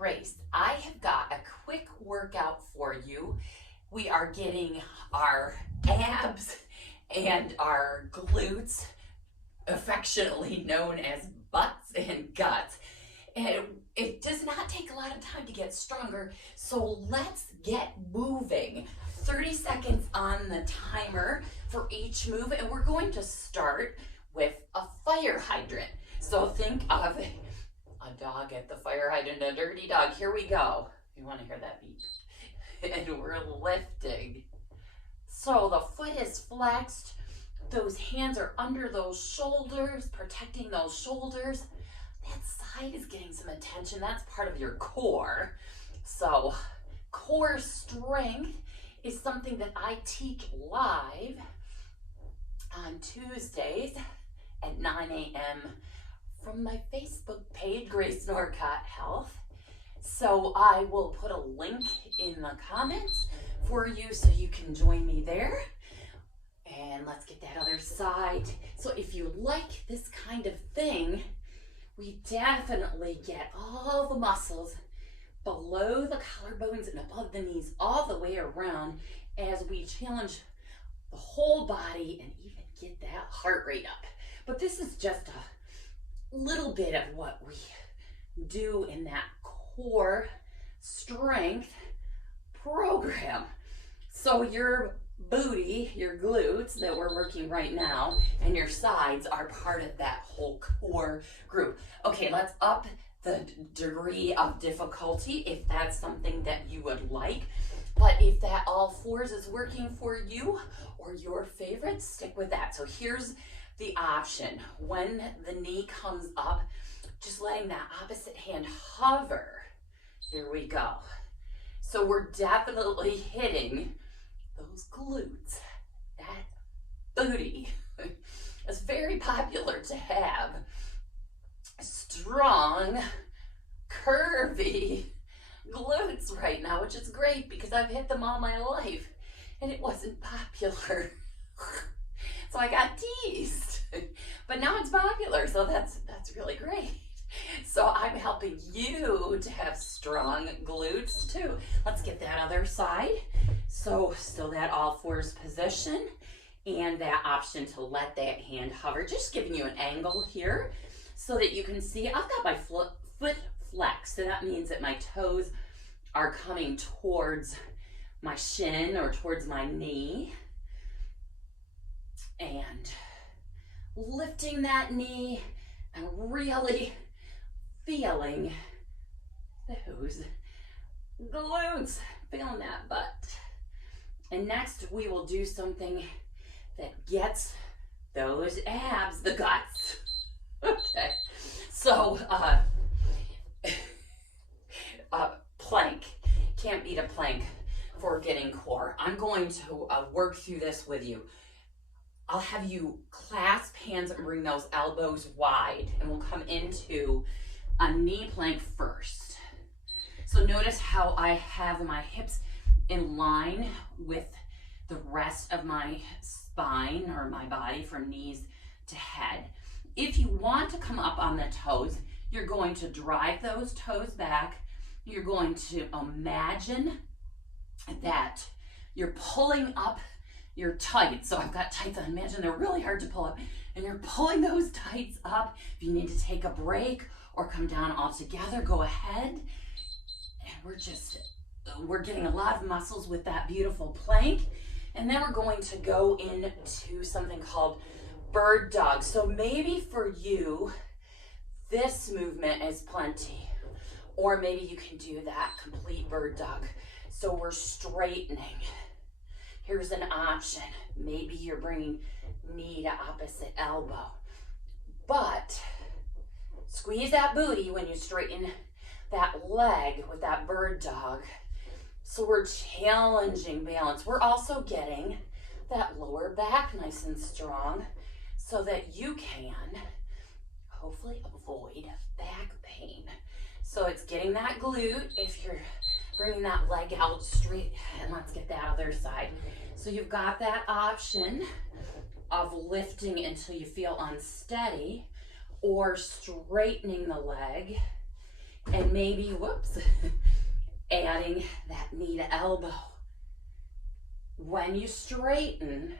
Grace. I have got a quick workout for you. We are getting our abs and our glutes, affectionately known as butts and guts. And it does not take a lot of time to get stronger, so let's get moving. 30 seconds on the timer for each move, and we're going to start with a fire hydrant. So think of a dog at the fire hydrant, a dirty dog. Here we go. You want to hear that beep? And we're lifting. So the foot is flexed. Those hands are under those shoulders, protecting those shoulders. That side is getting some attention. That's part of your core. So core strength is something that I teach live on Tuesdays at 9 a.m. from my Facebook page, Grace Norcott Health. So I will put a link in the comments for you so you can join me there. And let's get that other side. So if you like this kind of thing, we definitely get all the muscles below the collarbones and above the knees all the way around as we challenge the whole body and even get that heart rate up. But this is just a little bit of what we do in that core strength program. So your booty, your glutes that we're working right now, and your sides are part of that whole core group. Okay, let's up the degree of difficulty if that's something that you would like. But if that all fours is working for you or your favorite, stick with that. So here's the option. When the knee comes up, just letting that opposite hand hover. Here we go. So we're definitely hitting those glutes, that booty. It's very popular to have strong, curvy glutes right now, which is great because I've hit them all my life and it wasn't popular. So I got teased, but now it's popular, so that's really great. So I'm helping you to have strong glutes too. Let's get that other side. So still that all fours position and that option to let that hand hover. Just giving you an angle here so that you can see I've got my foot flexed. So that means that my toes are coming towards my shin or towards my knee. And lifting that knee and really feeling those glutes, feeling that butt. And next we will do something that gets those abs, the guts. Okay, so plank. Can't beat a plank for getting core. I'm going to work through this with you. I'll have you clasp hands and bring those elbows wide, and we'll come into a knee plank first. So notice how I have my hips in line with the rest of my spine or my body from knees to head. If you want to come up on the toes, you're going to drive those toes back. You're going to imagine that you're pulling up your tights. So I've got tights on. Imagine they're really hard to pull up, and you're pulling those tights up. If you need to take a break or come down altogether, go ahead. And we're getting a lot of muscles with that beautiful plank. And then we're going to go into something called bird dog. So maybe for you, this movement is plenty, or maybe you can do that complete bird dog. So we're straightening. Here's an option. Maybe you're bringing knee to opposite elbow, but squeeze that booty when you straighten that leg with that bird dog. So we're challenging balance. We're also getting that lower back nice and strong so that you can hopefully avoid back pain. So it's getting that glute if you're bringing that leg out straight, and let's get that other side. So you've got that option of lifting until you feel unsteady or straightening the leg And maybe, whoops, adding that knee to elbow. When you straighten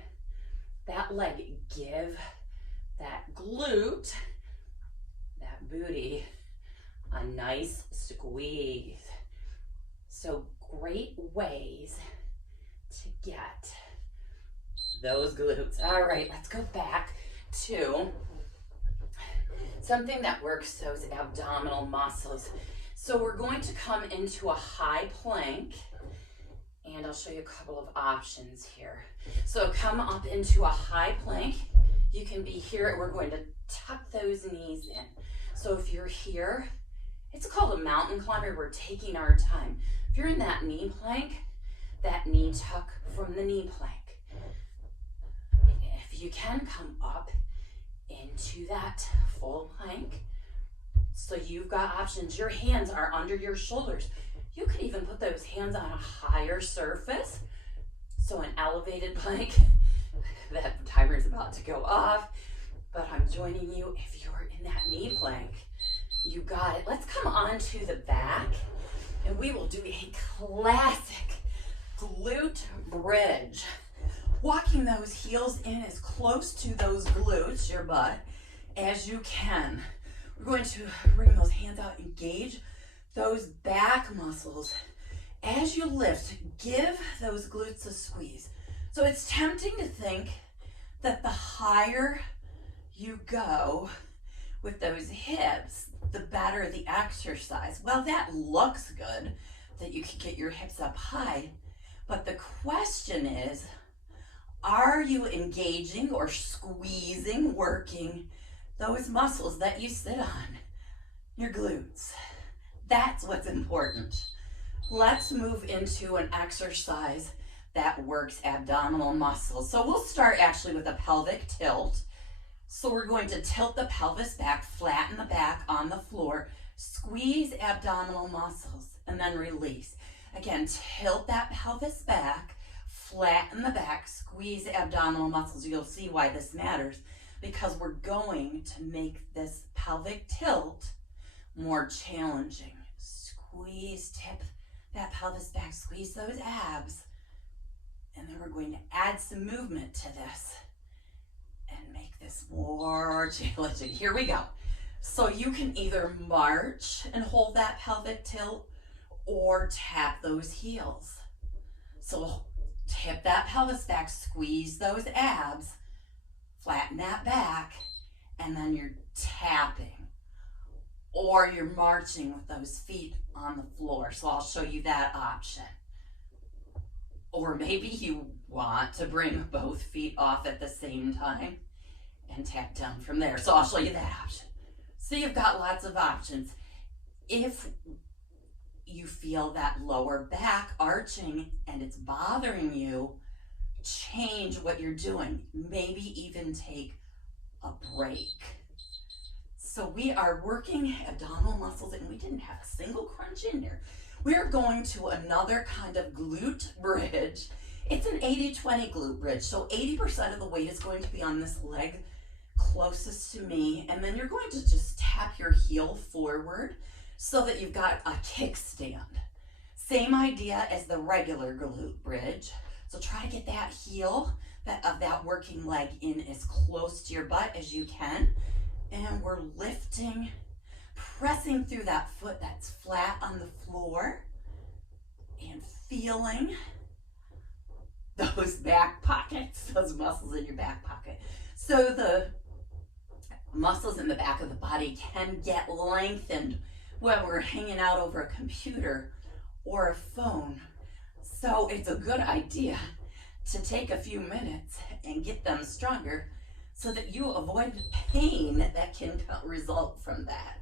that leg, give that glute, that booty, a nice squeeze. So great ways to get those glutes. All right, let's go back to something that works those abdominal muscles. So we're going to come into a high plank, and I'll show you a couple of options here. So come up into a high plank. You can be here. We're going to tuck those knees in. So if you're here, it's called a mountain climber. We're taking our time. If you're in that knee plank, that knee tuck from the knee plank. If you can, come up into that full plank. So you've got options. Your hands are under your shoulders. You could even put those hands on a higher surface. So an elevated plank. That timer is about to go off, but I'm joining you if you're in that knee plank. You got it. Let's come onto the back, and we will do a classic glute bridge. Walking those heels in as close to those glutes, your butt, as you can. We're going to bring those hands out, engage those back muscles. As you lift, give those glutes a squeeze. So it's tempting to think that the higher you go with those hips, the better the exercise. Well, that looks good that you can get your hips up high, but the question is, are you engaging or squeezing, working those muscles that you sit on, your glutes? That's what's important. Let's move into an exercise that works abdominal muscles. So we'll start actually with a pelvic tilt. So we're going to tilt the pelvis back, flatten the back on the floor, squeeze abdominal muscles, and then release. Again, tilt that pelvis back, flatten the back, squeeze abdominal muscles. You'll see why this matters, because we're going to make this pelvic tilt more challenging. Squeeze, tip that pelvis back, squeeze those abs, and then we're going to add some movement to this and make this more challenging. Here we go. So you can either march and hold that pelvic tilt or tap those heels. So tip that pelvis back, squeeze those abs, flatten that back, and then you're tapping. Or you're marching with those feet on the floor. So I'll show you that option. Or maybe you want to bring both feet off at the same time and tap down from there. So I'll show you that option. So you've got lots of options. If you feel that lower back arching and it's bothering you, change what you're doing. Maybe even take a break. So we are working abdominal muscles, and we didn't have a single crunch in here. We're going to another kind of glute bridge. It's an 80-20 glute bridge. So 80% of the weight is going to be on this leg closest to me. And then you're going to just tap your heel forward so that you've got a kickstand. Same idea as the regular glute bridge. So try to get that heel of that working leg in as close to your butt as you can. And we're lifting, pressing through that foot that's flat on the floor and feeling those back pockets, those muscles in your back pocket. So the muscles in the back of the body can get lengthened when we're hanging out over a computer or a phone. So it's a good idea to take a few minutes and get them stronger so that you avoid pain that can result from that.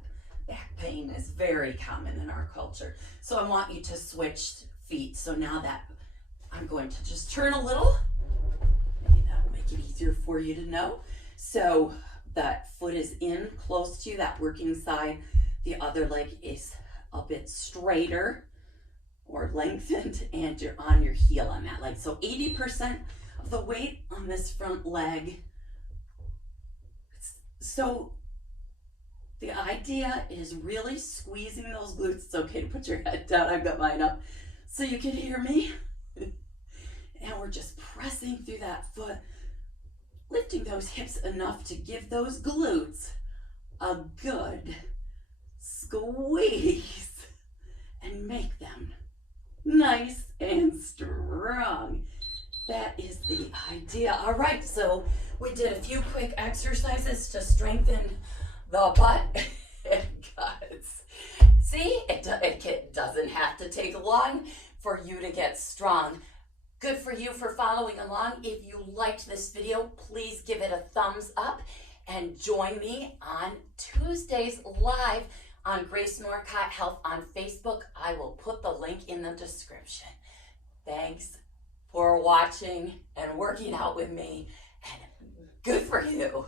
Back pain is very common in our culture. So I want you to switch feet. So now that I'm going to just turn a little, maybe that'll make it easier for you to know. So that foot is in close to you, that working side. The other leg is a bit straighter or lengthened, and you're on your heel on that leg. So 80% of the weight on this front leg. So The idea is really squeezing those glutes. It's okay to put your head down. I've got mine up so you can hear me. And we're just pressing through that foot, lifting those hips enough to give those glutes a good squeeze and make them nice and strong. That is the idea. All right, so we did a few quick exercises to strengthen the butt and guts. See, it doesn't have to take long for you to get strong. Good for you for following along. If you liked this video, please give it a thumbs up and join me on Tuesdays live on Grace Norcott Health on Facebook. I will put the link in the description. Thanks for watching and working out with me, and good for you.